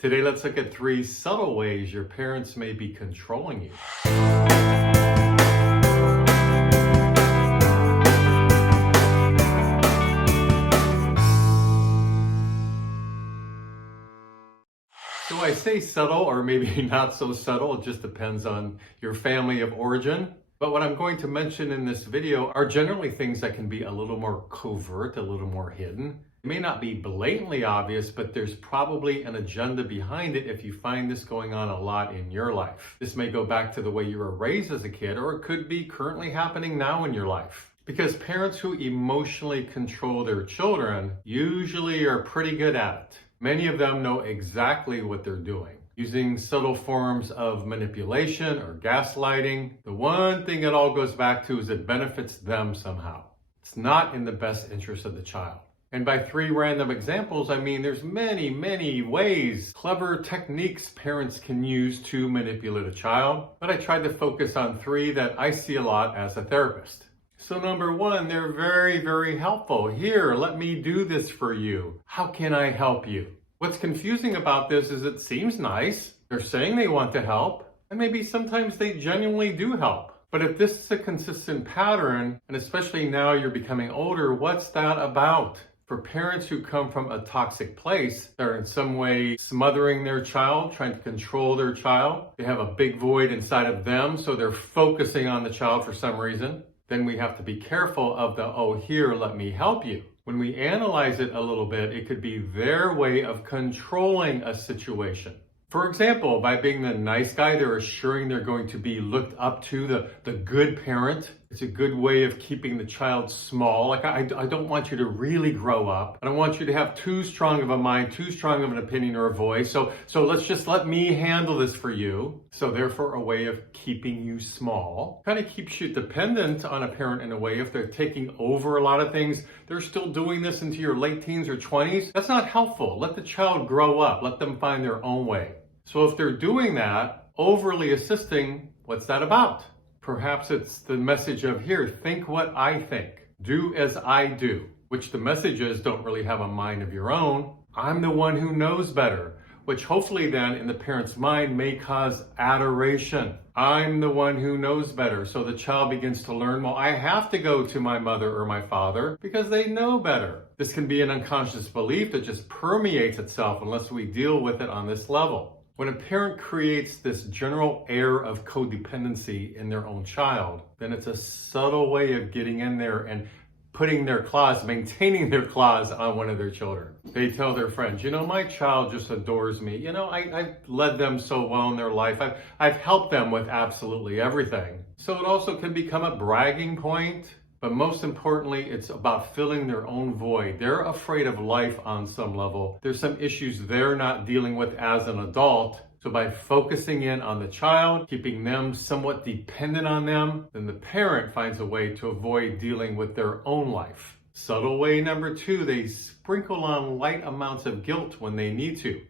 Today, let's look at 3 subtle ways your parents may be controlling you. So I say subtle, or maybe not so subtle, it just depends on your family of origin. But what I'm going to mention in this video are generally things that can be a little more covert, a little more hidden. It may not be blatantly obvious, but there's probably an agenda behind it if you find this going on a lot in your life. This may go back to the way you were raised as a kid, or it could be currently happening now in your life. Because parents who emotionally control their children usually are pretty good at it. Many of them know exactly what they're doing. Using subtle forms of manipulation or gaslighting, the one thing it all goes back to is it benefits them somehow. It's not in the best interest of the child. And by 3 random examples, I mean there's many ways, clever techniques parents can use to manipulate a child. But I tried to focus on 3 that I see a lot as a therapist. So number 1, they're very helpful. Here, let me do this for you. How can I help you? What's confusing about this is it seems nice. They're saying they want to help, and maybe sometimes they genuinely do help. But if this is a consistent pattern, and especially now you're becoming older, what's that about? For parents who come from a toxic place, they're in some way smothering their child, trying to control their child. They have a big void inside of them, so they're focusing on the child for some reason. Then we have to be careful of the, oh, here, let me help you. When we analyze it a little bit, it could be their way of controlling a situation. For example, by being the nice guy, they're assuring they're going to be looked up to, the good parent. It's a good way of keeping the child small. Like, I don't want you to really grow up. I don't want you to have too strong of a mind, too strong of an opinion or a voice. So let me handle this for you. So therefore, a way of keeping you small. Kind of keeps you dependent on a parent in a way. If they're taking over a lot of things, they're still doing this into your late teens or 20s. That's not helpful. Let the child grow up. Let them find their own way. So if they're doing that, overly assisting, what's that about? Perhaps it's the message of, here, think what I think. Do as I do. Which the message is, don't really have a mind of your own. I'm the one who knows better. Which hopefully then, in the parent's mind, may cause adoration. I'm the one who knows better. So the child begins to learn, well, I have to go to my mother or my father because they know better. This can be an unconscious belief that just permeates itself unless we deal with it on this level. When a parent creates this general air of codependency in their own child, then it's a subtle way of getting in there and putting their claws, maintaining their claws on one of their children. They tell their friends, my child just adores me. I've led them so well in their life. I've helped them with absolutely everything. So it also can become a bragging point. But most importantly, it's about filling their own void. They're afraid of life on some level. There's some issues they're not dealing with as an adult. So by focusing in on the child, keeping them somewhat dependent on them, then the parent finds a way to avoid dealing with their own life. Subtle way number 2, they sprinkle on light amounts of guilt when they need to.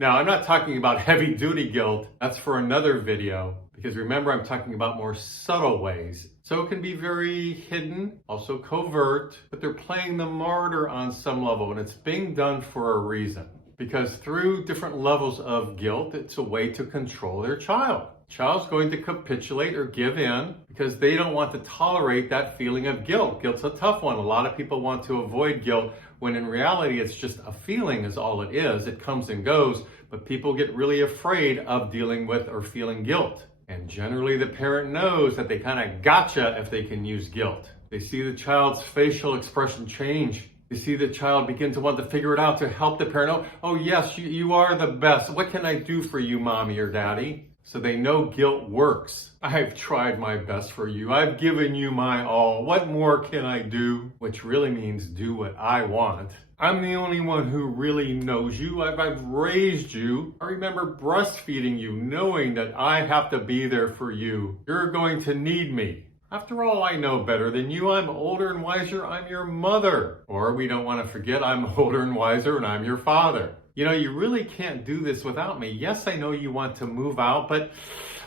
Now, I'm not talking about heavy-duty guilt. That's for another video. Because remember, I'm talking about more subtle ways. So it can be very hidden, also covert, but they're playing the martyr on some level, and it's being done for a reason. Because through different levels of guilt, it's a way to control their child. Child's going to capitulate or give in because they don't want to tolerate that feeling of guilt. Guilt's a tough one. A lot of people want to avoid guilt when in reality it's just a feeling is all it is. It comes and goes, but people get really afraid of dealing with or feeling guilt. And generally the parent knows that they kind of gotcha if they can use guilt. They see the child's facial expression change. They see the child begin to want to figure it out to help the parent. Oh yes, you are the best. What can I do for you, mommy or daddy? So they know guilt works. I've tried my best for you. I've given you my all. What more can I do? Which really means do what I want. I'm the only one who really knows you. I've raised you. I remember breastfeeding you, knowing that I have to be there for you. You're going to need me. After all, I know better than you. I'm older and wiser. I'm your mother. Or we don't want to forget I'm older and wiser and I'm your father. You really can't do this without me. Yes, I know you want to move out, but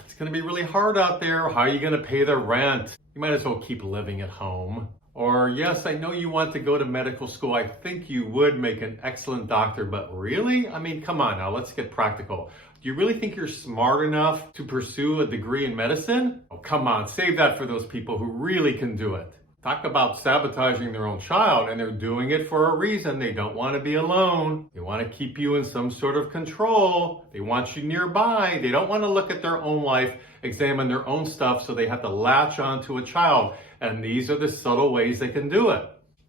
it's going to be really hard out there. How are you going to pay the rent? You might as well keep living at home. Or, yes, I know you want to go to medical school. I think you would make an excellent doctor, but really? I mean, come on now, let's get practical. Do you really think you're smart enough to pursue a degree in medicine? Oh, come on, save that for those people who really can do it. Talk about sabotaging their own child, and they're doing it for a reason. They don't want to be alone. They want to keep you in some sort of control. They want you nearby. They don't want to look at their own life, examine their own stuff, so they have to latch onto a child. And these are the subtle ways they can do it.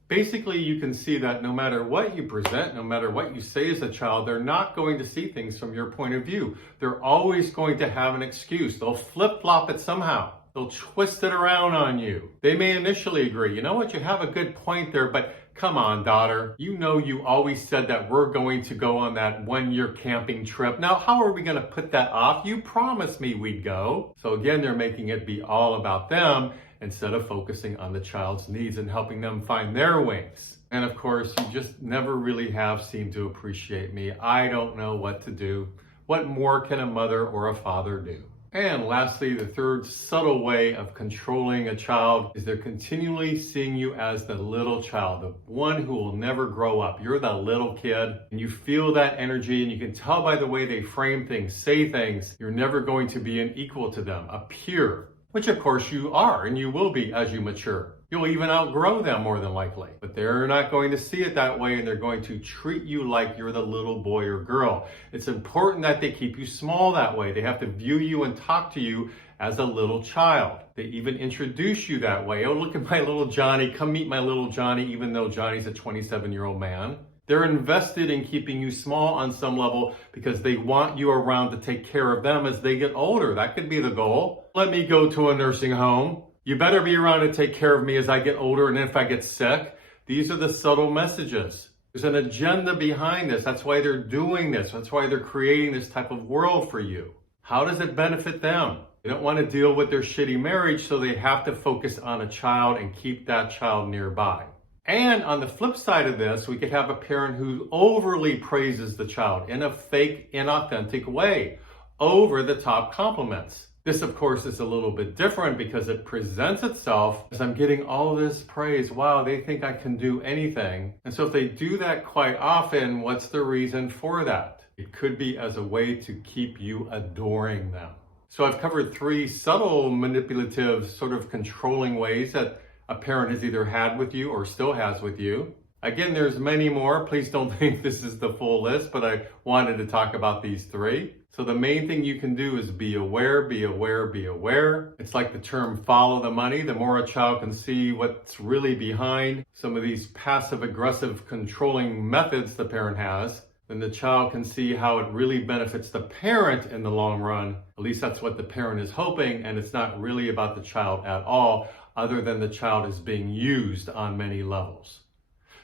Basically, you can see that no matter what you present, no matter what you say as a child, they're not going to see things from your point of view. They're always going to have an excuse. They'll flip-flop it somehow. They'll twist it around on you. They may initially agree, you know what, you have a good point there, but come on, daughter. You know you always said that we're going to go on that one-year camping trip. Now, how are we going to put that off? You promised me we'd go. So again, they're making it be all about them instead of focusing on the child's needs and helping them find their wings. And of course, you just never really have seemed to appreciate me. I don't know what to do. What more can a mother or a father do? And lastly, the third subtle way of controlling a child is they're continually seeing you as the little child, the one who will never grow up. You're the little kid, and you feel that energy, and you can tell by the way they frame things, say things, you're never going to be an equal to them, a peer, which of course you are, and you will be as you mature. You'll even outgrow them more than likely. But they're not going to see it that way, and they're going to treat you like you're the little boy or girl. It's important that they keep you small that way. They have to view you and talk to you as a little child. They even introduce you that way. Oh, look at my little Johnny. Come meet my little Johnny, even though Johnny's a 27-year-old man. They're invested in keeping you small on some level because they want you around to take care of them as they get older. That could be the goal. Let me go to a nursing home. You better be around to take care of me as I get older and if I get sick. These are the subtle messages. There's an agenda behind this. That's why they're doing this. That's why they're creating this type of world for you. How does it benefit them? They don't want to deal with their shitty marriage, so they have to focus on a child and keep that child nearby. And on the flip side of this, we could have a parent who overly praises the child in a fake, inauthentic way, over the top compliments. This, of course, is a little bit different because it presents itself as I'm getting all this praise. Wow, they think I can do anything. And so if they do that quite often, what's the reason for that? It could be as a way to keep you adoring them. So I've covered 3 subtle, manipulative, sort of controlling ways that a parent has either had with you or still has with you. Again, there's many more. Please don't think this is the full list, but I wanted to talk about these 3. So the main thing you can do is be aware, be aware, be aware. It's like the term follow the money. The more a child can see what's really behind some of these passive aggressive controlling methods the parent has, then the child can see how it really benefits the parent in the long run. At least that's what the parent is hoping, and it's not really about the child at all, other than the child is being used on many levels.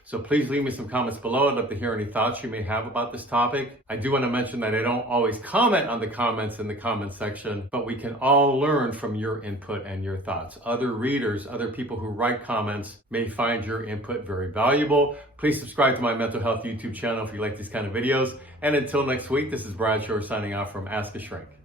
So please leave me some comments below. I'd love to hear any thoughts you may have about this topic. I do want to mention that I don't always comment on the comments in the comment section, but we can all learn from your input and your thoughts. Other readers, other people who write comments may find your input very valuable. Please subscribe to my mental health YouTube channel if you like these kind of videos. And until next week, this is Brad Shore signing off from Ask a Shrink.